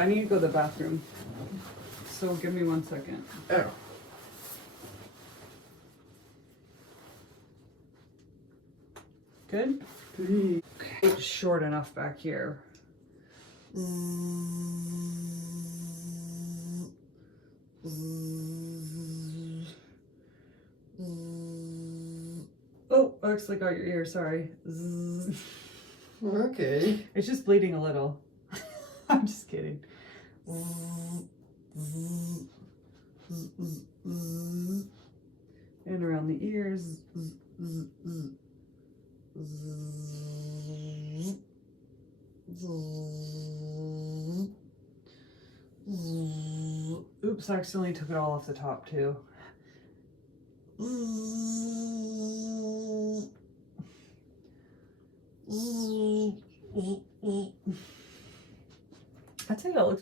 I need to go to the bathroom. So give me 1 second. Oh. Good? Okay, it's short enough back here. Oh, I actually got your ear, sorry. Okay. It's just bleeding a little. I'm just kidding. And around the ears. Oops, I accidentally took it all off the top too.